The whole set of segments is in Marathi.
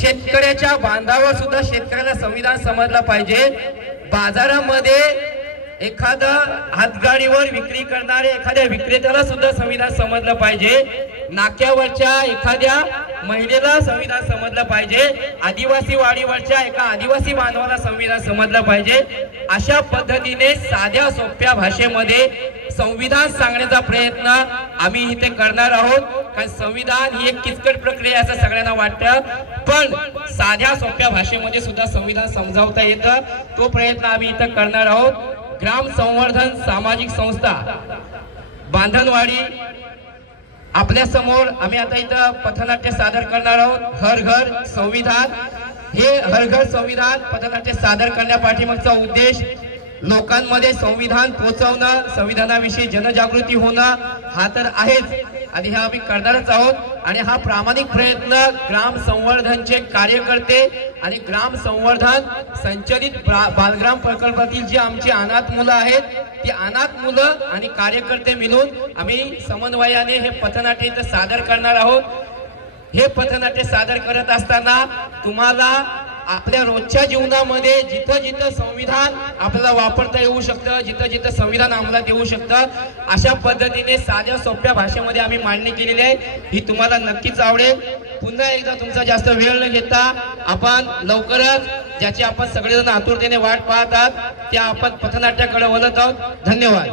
शेतकऱ्याच्या बांधावर सुद्धा शेतकऱ्याला संविधान समजलं पाहिजे। बाजारामध्ये एखादा हातगाडीवर विक्री करणारे एखाद्या विक्रेत्याला सुद्धा संविधान समजलं पाहिजे। नाक्यावरच्या एखाद्या महिलेला संविधान समजलं पाहिजे। आदिवासी वाडीवरच्या एका आदिवासी बांधवाला संविधान समजलं पाहिजे। अशा पद्धतीने साध्या सोप्या भाषेमध्ये संविधान सांगण्याचा प्रयत्न आम्ही इथे करणार आहोत। कारण संविधान ही एक किचकट प्रक्रिया असं सगळ्यांना वाटतं, पण साध्या सोप्या भाषेमध्ये सुद्धा संविधान समजावता येतं। तो प्रयत्न आम्ही इथं करणार आहोत। ग्राम संवर्धन सामाजिक संस्था बांधनवाडी आपल्या समोर आम्ही आता इथं पथनाट्य सादर करणार आहोत। हर घर संविधान, हे हर घर संविधान पथनाट्य सादर करण्यापाठीमागचा उद्देश लोकांमध्ये संविधान पोहोचवणं, संविधानाविषयी जनजागृती होणं हा तर आहेच, आणि हे आम्ही करणारच आहोत। आणि हा प्रामाणिक प्रयत्न ग्राम संवर्धनचे कार्यकर्ते आणि ग्राम संवर्धन संचलित बालग्राम प्रकल्पातील जी आमची अनाथ मुलं आहेत, ती अनाथ मुलं आणि कार्यकर्ते मिळून आम्ही समन्वयाने हे पथनाट्य इथं सादर करणार आहोत। हे पथनाट्य सादर करत असताना तुम्हाला आपल्या रोजच्या जीवनामध्ये जिथं जिथं संविधान आपल्याला वापरता येऊ शकतं, जिथं जिथं संविधान अंमलात येऊ शकतं, अशा पद्धतीने साध्या सोप्या भाषेमध्ये आम्ही मांडणी केलेली आहे। ही तुम्हाला नक्कीच आवडेल। पुन्हा एकदा तुमचा जास्त वेळ न घेता आपण लवकरच ज्याची आपण सगळेजण आतुरतेने वाट पाहत आहात त्या आपण पथनाट्याकडे वळत आहोत। धन्यवाद।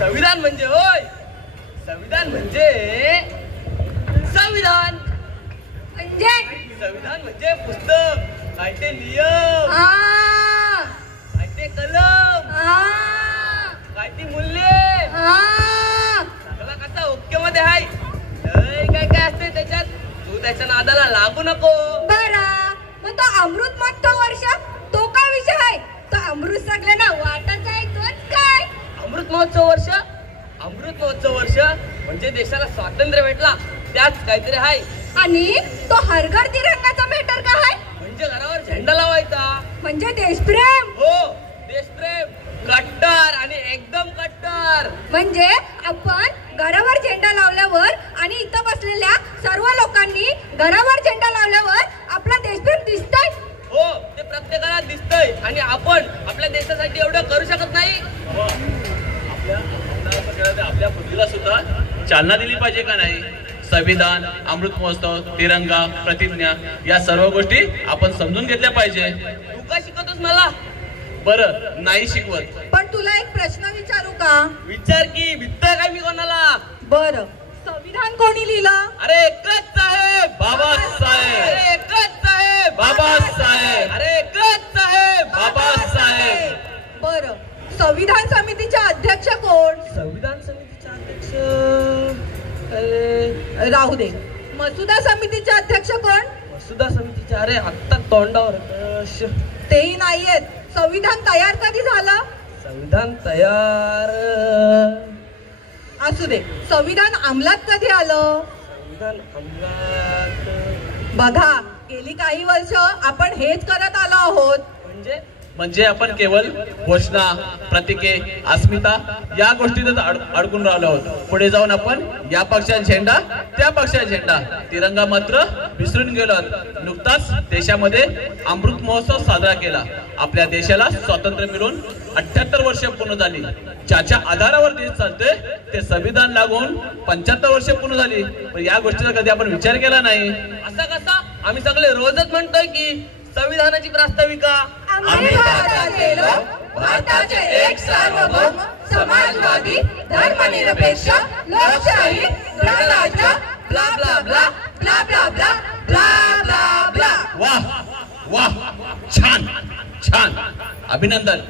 संविधान म्हणजे होय, संविधान म्हणजे संविधान म्हणजे संविधान म्हणजे पुस्तक, काय ते नियम, काय ते कलम, काय ती मूल्ये, सगळा कसा ओके मध्ये आहे। काय काय असते त्याच्यात, तू त्याच्या नादाला लागू नको। बरं, मग तो अमृत महोत्सव वर्ष तो काय विषय आहे? तो अमृत सगळ्यांना वाटायचा आहे, तोच काय? अमृत महोत्सव वर्ष, अमृत महोत्सव वर्ष म्हणजे देशाला स्वातंत्र्य भेटला त्याच काहीतरी आहे। आणि तो हर घर तिरंगाचा मॅटर काय आहे? म्हणजे घरावर झेंडा लावायचा, म्हणजे देशप्रेम। हो, देशप्रेम, कट्टर आणि एकदम कट्टर। म्हणजे आपण घरावर झेंडा लावल्यावर आणि इथं बसलेल्या सर्व लोकांनी घरावर झेंडा लावल्यावर आपला देशप्रेम दिसतंय। हो, ते प्रत्येकाला दिसतंय आणि आपण आपल्या देशासाठी एवढं करू शकत नाही। आपल्या बुद्धीला सुद्धा चालना दिली पाहिजे का नाही? संविधान, अमृत महोत्सव, तिरंगा, प्रतिज्ञा या सर्व गोष्टी आपण समजून घेतल्या पाहिजे। तू काय शिकवतोस मला? बरं, नाही शिकवत। पण तुला एक प्रश्न विचारू का? विचार की, विचार काय मी कोणाला? बरं, संविधान कोणी लिहिलं? अरे एकच साहेब, बाबासाहेब। अरे एकच साहेब, बाबासाहेब। अरे एकच साहेब, बाबासाहेब। बरं, संविधान समितीचे अध्यक्ष कोण? संविधान समितीचे अध्यक्ष राहू दे। मसुदा समितीचे अध्यक्ष कोण? मसुदा समितीचे, अरे आत्ता तोंडावर तेही नाहीयेत। संविधान तयार कधी झालं? संविधान तयार, असू दे। संविधान अंमलात कधी आलं? संविधान अंमलात बघा, गेली काही वर्ष आपण हेच करत आलो आहोत। म्हणजे म्हणजे आपण केवळ घोषणा, प्रतीके, अस्मिता या गोष्टीतच अडकून राहिलो आहोत. पुढे जाऊन आपण या पक्षाचा झेंडा, त्या पक्षाचा झेंडा, तिरंगा मात्र विसरून गेलो आहोत. नुकताच देशामध्ये अमृत महोत्सव साजरा केला. आपल्या देशाला स्वातंत्र्य मिळून 78 वर्ष पूर्ण झाली. ज्याच्या आधारावर देश चालते ते संविधान लागून 75 वर्ष पूर्ण झाली. पण या गोष्टीचा कधी आपण विचार केला नाही. असा कसा? आम्ही सगळे रोजच म्हणतोय की संविधानाची प्रास्ताविका आम्ही भारताचे लोक, भारताचे एक सार्वभौम, समाजवादी, धर्मनिरपेक्ष, लोकशाही, गणराज्य, blah blah blah blah blah blah blah blah blah. वाह वाह, छान छान, अभिनंदन.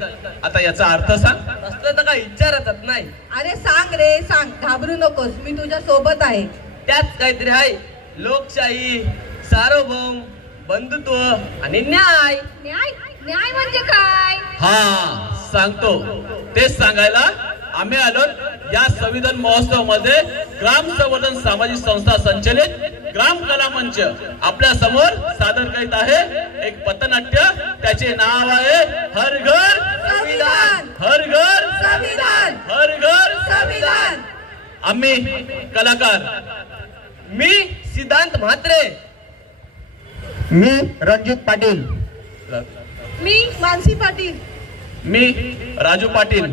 आता याचा अर्थ सांग. असलं तर काही विचारतच नाही. अरे सांग रे सांग, घाबरू नकोस, मी तुझ्या सोबत आहे. त्यात काहीतरी आहे. लोकशाही, सार्वभौम, बंधुत्व आणि न्याय. न्याय? न्याय म्हणजे काय? हा, सांगतो. तेच सांगायला आम्ही आलो. या संविधान महोत्सव मध्ये ग्राम संवर्धन सामाजिक संस्था संचलित ग्राम कला मंच आपल्या समोर सादर करीत आहे एक पथनाट्य. त्याचे नाव आहे हर घर संविधान, हर घर संविधान, हर घर. संविधान. आम्ही कलाकार. मी सिद्धांत म्हात्रे. मी रणजित पाटील. मी मानसी पाटील. मी राजू पाटील.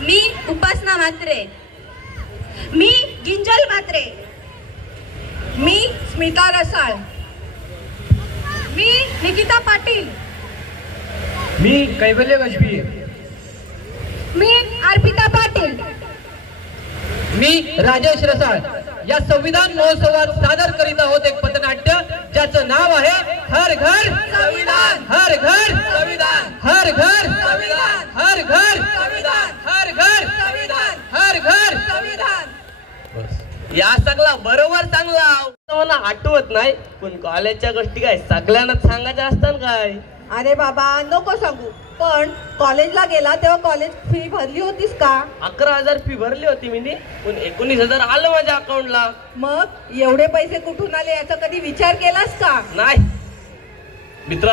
मी उपासना म्हात्रे. मी गिंजल म्हात्रे. मी स्मिता रसाळ. मी निकिता पाटील. मी कैवल्य गजबी. मी अर्पिता पाटील. मी राजेश रसाळ. या संविधान महोत्सवात सादर करीत आहोत एक पथनाट्य ज्याचं नाव आहे हर घर संविधान, हर घर संविधान, हर घर संविधान, हर घर संविधान, हर घर संविधान, हर घर. संविधान. या सगळा बरोबर चांगला मला आठवत नाही, पण कॉलेजच्या गोष्टी काय सगळ्यांनाच सांगायच्या असतात काय. अरे बाबा नको सांगू, पण कॉलेजला गेला तेव्हा कॉलेज फी भरली होतीस का? 11,000 फी भरली होती मी, पण 19,000 आलं माझ्या अकाउंटला. मग एवढे पैसे कुठून आले याचा कधी विचार केलास का? नाही. मित्र,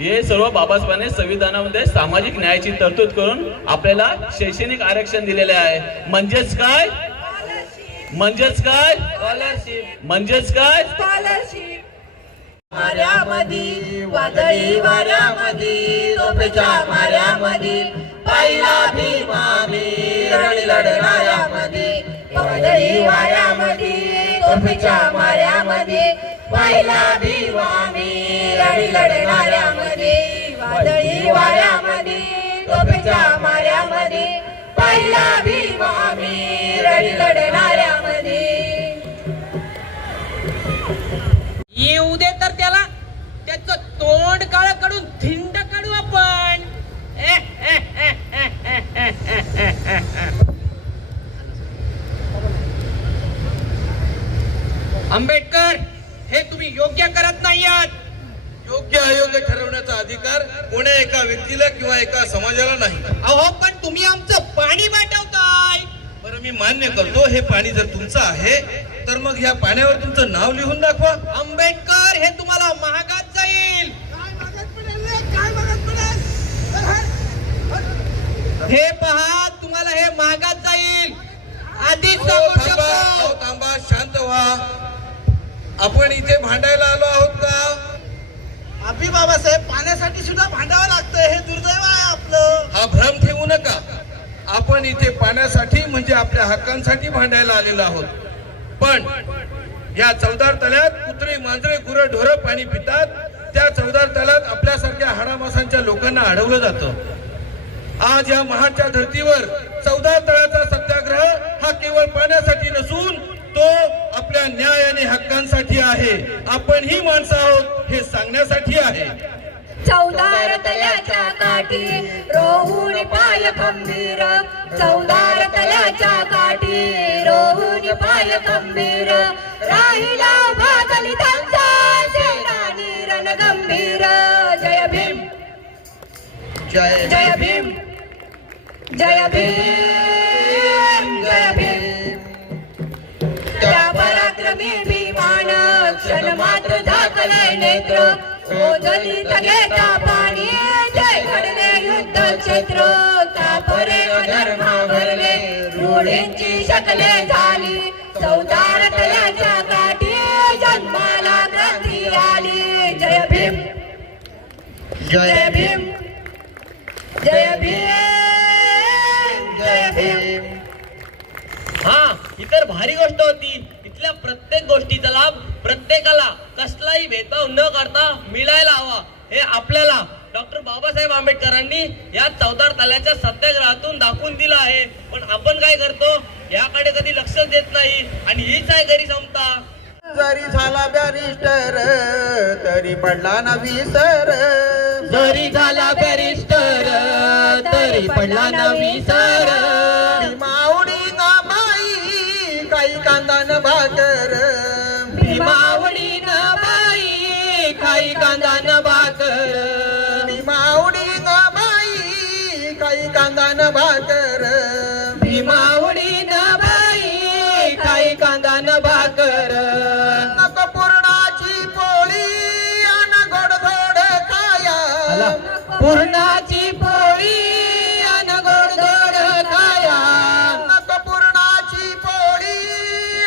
हे सर्व बाबासाहेबांनी संविधानामध्ये सामाजिक न्यायाची तरतूद करून आपल्याला शैक्षणिक आरक्षण दिलेले आहे. म्हणजेच काय? म्हणजेच काय? स्कॉलरशिप. म्हणजेच काय? स्कॉलरशिप. माऱ्यामध्ये वादळी वाऱ्यामध्ये तोफेच्या माऱ्यामध्ये पहिला भीमा मी रण लढणाऱ्यामध्ये. वादळी वाऱ्यामध्ये तोफेच्या माऱ्यामध्ये पहिला भीमा मी रण लढणाऱ्यामध्ये. वादळी वाऱ्यामध्ये तोफेच्या माऱ्यामध्ये पहिला भीमा मी रण लढणाऱ्यामध्ये. येऊ दे तर त्याचं तोंड काळ काढून धिंड काढू आपण. आंबेडकर, हे तुम्ही योग्य करत नाही आहात. योग्य अयोग्य ठरवण्याचा अधिकार कोण्या एका व्यक्तीला किंवा एका समाजाला नाही. अहो, पण तुम्ही आमचं पाणी वाटवताय. बरं, मी मान्य करतो, हे पाणी जर तुमचं आहे तर मग ह्या पाण्यावर तुमचं नाव लिहून दाखवा. आंबेडकर, हे तुम्हाला महागात जाईल. हे पहा, तुम्हाला हे महागात जाईल. आधीच सांगू शकतो. थांबा, शांत व्हा. आपण इथे भांडायला आलो आहोत का? अभि बाबासाहेब, पाण्यासाठी सुद्धा भांडावं लागतं, हे दुर्दैव आहे आपलं. हा भ्रम ठेवू नका. आपण इथे पाण्यासाठी म्हणजे आपल्या हक्कांसाठी भांडायला आलेलो आहोत. पण या चौदार तळ्यात कुत्रे, मांजरे, गुरं, ढोरं पाणी पितात. त्या चौदार तळ्यात आपल्यासारख्या हाडामासांच्या लोकांना अडवलं जातं. आज या महाडच्या धर्तीवर चौदार तळ्याचा सत्याग्रह हा केवळ पाण्यासाठी नसून तो आपल्या न्याय आणि हक्कांसाठी आहे. आपण ही माणसं आहोत हे सांगण्यासाठी आहे. चौदार तल्याच्या काठी रोहून पाय खंबीर. चौदार तल्याच्या काठी रोहून पाय खंबीर. राहिला उभा दलितांचा सेनानी रणगंभीर. जय भीम, जय भीम, जय भीम, जय भीम. त्या पराक्रमी भीमान क्षण मात्र झाकले नेत्र. ओझली थकेचा पाणी जय घडले युद्ध क्षेत्र तापरे अधर्मा भरले रोडेंची शकले झाली चौदार तळ्याच्या काठी जन्माला क्रांती आली जय भीम जय भीम जय भीम जय भीम हा ही तर भारी गोष्ट होती. इथल्या प्रत्येक गोष्टीचा लाभ प्रत्येकाला कसलाही भेदभाव न करता मिळायला हवा हे आपल्याला डॉक्टर बाबासाहेब आंबेडकरांनी या चौदार तळ्याच्या सत्याग्रहातून दाखवून दिलं आहे. पण आपण काय करतो याकडे कधी लक्ष देत नाही आणि हीच आहे गैरी समता. जरी झाला बॅरिस्टर तरी पडला ना विसर जरी झाला बॅरिस्टर तरी पडला ना विसर मावडी ना बाई काही कांदा न भाकर भीमावडी न बाई काही कांदा न भाकर मावडी ना बाई काही कांदा न भाकर भीमावडी न बाई काही कांदा न भाकर नको पुरणाची पोळी अन गोडधोड खाया पूर्णाची पोळी अन गोडधोड खाया नको पुरणाची पोळी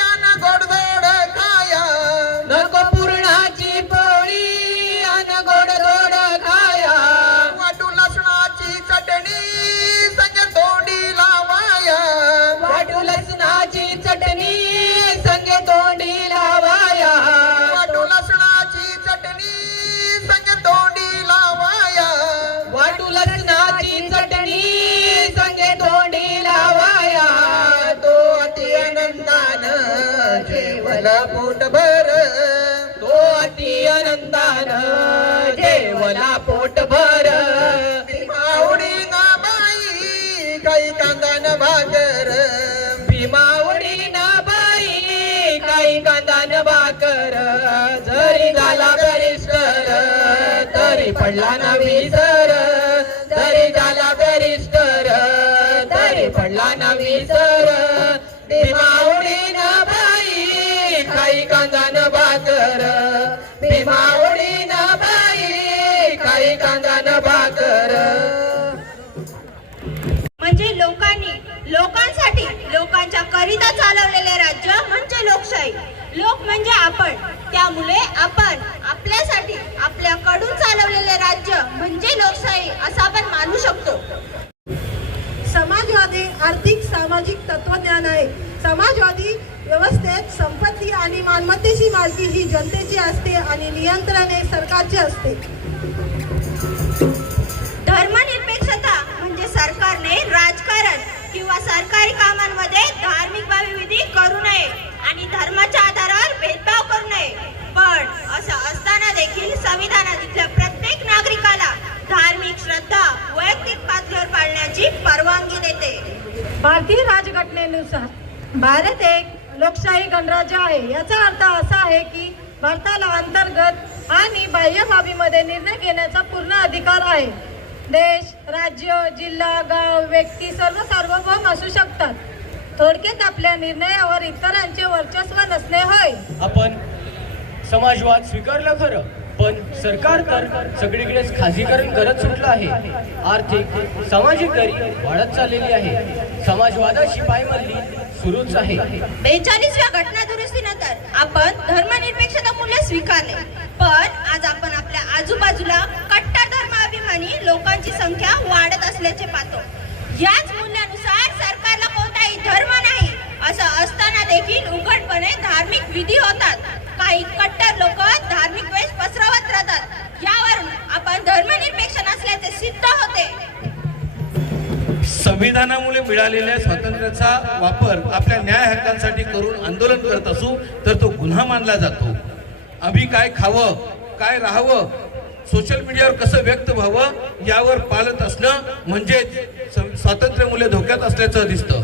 अन गोडधोड खाया नको पूर्णाची पोळी अन गोडधोड खाया वाटू लसणाची चटणी संग तोंडी लावाया वाटू लसणाची चटणी संगे तोंडी लावाया वाटू लसणाची चटणी संग तोंडी लावाया वाटू लसणाची चटणी संगे तोंडी लावाया तो अति आनंदान जेवला पोटभर तो अति अनंतान जेवला पोटभर मावडी ना बाई काही कांदा न भाकर भीमावडी न बाई काही कांदा न भाकर जरी झाला बॅरिस्टर तरी पडला ना विसर जरी झाला बॅरिस्टर तरी पडला ना विसर भीमावडी न बाई काही कांदा न भाकर भीमावडी न बाई काही कांदा न भाकर म्हणजे लोकांसाठी लोकांच्या करिता चालवलेले राज्य म्हणजे लोकशाही. लोक म्हणजे आपण, त्यामुळे आपण आपल्यासाठी आपल्याकडून चालवलेले राज्य म्हणजे लोकशाही असं आपण मानू शकतो. समाजवादी आर्थिक सामाजिक तत्वज्ञान आहे. समाजवादी व्यवस्थेत संपत्ती आणि मालमत्तेची मालकी ही जनतेची असते आणि नियंत्रण हे सरकारचे असते. धर्मनिरपेक्षता म्हणजे सरकारने राजकारण किंवा सरकारी कामांमध्ये धार्मिक बाबी करू नये आणि धर्माच्या आधारावर भेदभाव करू नये. पण असं असताना देखील संविधानात इथल्या प्रत्येक नागरिकाला धार्मिक श्रद्धा वैयक्तिक पातळीवर पाळण्याची परवानगी देते. भारतीय राज्यघटनेनुसार भारत एक लोकशाही गणराज्य आहे. याचा अर्थ असा आहे की भारताला अंतर्गत आणि बाह्य बाबीमध्ये निर्णय घेण्याचा पूर्ण अधिकार आहे. देश, राज्य, जिल्हा, गाव, व्यक्ती सर्व सार्वभौम असू शकतात. थोडक्यात आपल्या निर्णयावर इतरांचे वर्चस्व नसणे होय. आपण समाजवाद स्वीकारलं खरं, पण सरकार तर सगळीकडेच खाजगीकरण करत सुटलं आहे. आर्थिक सामाजिक दरी वाढत चाललेली आहे. समाजवादाची पायमल्ली सुरूच आहे. 42व्या घटना दुरुस्तीनंतर आपण धर्मनिरपेक्षता मूल्य स्वीकारले, पण आज आपण आपल्या आजूबाजूला कट्टर धर्माभिमानी लोकांची संख्या वाढत असल्याचे पाहतो. याच मूल्यानुसार सरकारला कोणताही धर्म नाही असं असताना देखील उघडपणे धार्मिक विधी होतात. काही कट्टर लोक धार्मिक द्वेष पसरवत राहतात. यावरून आपण धर्मनिरपेक्ष नसल्याचे सिद्ध होते. संविधानामुळे मिळालेल्या स्वातंत्र्याचा वापर आपल्या न्याय हक्कांसाठी करून आंदोलन करत असू तर तो गुन्हा मानला जातो. आम्ही काय खावं, काय राहावं, सोशल मीडियावर कसं व्यक्त व्हावं यावर पालत असणं म्हणजे स्वातंत्र्य धोक्यात असल्याचं दिसतं.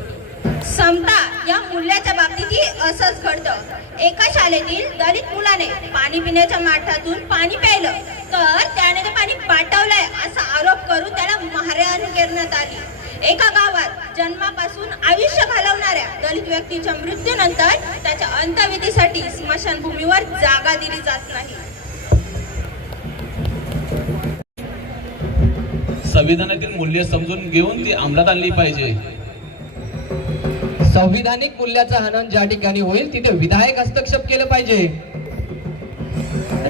समता या मूल्याच्या बाबतीतही असंच घडतं. एका शाळेतील दलित मुलाने पाणी पिण्याच्या माठातून पाणी प्यायलं तर त्याने ते पाणी पाठवलंय असा आरोप करून त्याला मारहाण करण्यात आली. एका गावात जन्मापासून आयुष्य घालवणाऱ्या दलित व्यक्तीच्या मृत्यूनंतर त्याच्या अंत्यविधीसाठी स्मशानभूमीवर जागा दिली जात नाही. संविधानातील मूल्य समजून घेऊन ती अंमलात आणली पाहिजे. संविधानिक मूल्याचं हनन ज्या ठिकाणी होईल तिथे विधायक हस्तक्षेप केलं पाहिजे.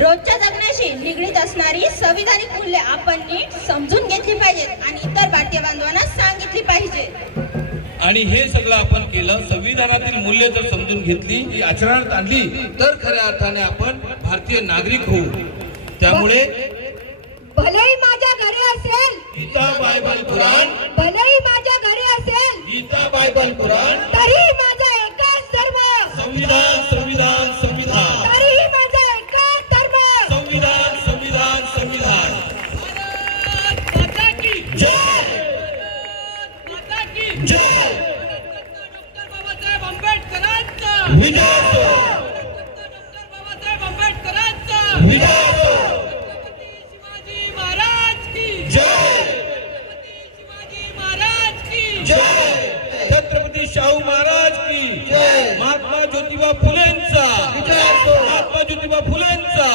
रोजच्या जगण्याशी निगडीत असणारी संविधानिक मूल्ये आपण नीट समजून घेतली पाहिजेत आणि इतर भारतीय बांधवांना सांगितली पाहिजे. आणि हे सगळं आपण केलं. संविधानातील मूल्य जर समजून घेतली, ती आचरणात आणली, तर खऱ्या अर्थाने आपण भारतीय नागरिक होऊ. त्यामुळे भलेही माझ्या घरी असेल गीता बायबल कुराण, भलेही माझ्या घरी असेल गीता बायबल कुराण, तरीही माझा एकच धर्म, संविधान संविधान संविधान, तरीही माझा एकच धर्म. संविधान संविधान संविधान. माता की जय माता की जय. डॉक्टर बाबासाहेब आंबेडकरांचा विजय असो. डॉक्टर बाबासाहेब आंबेडकरांचा विजय असो. छत्रपती शिवाजी महाराज की जय. छत्रपती शिवाजी महाराज की जय. छत्रपती शाहू महाराज की जय. महात्मा ज्योतिबा फुलेंचा विजय असो. महात्मा ज्योतिबा फुलेंचा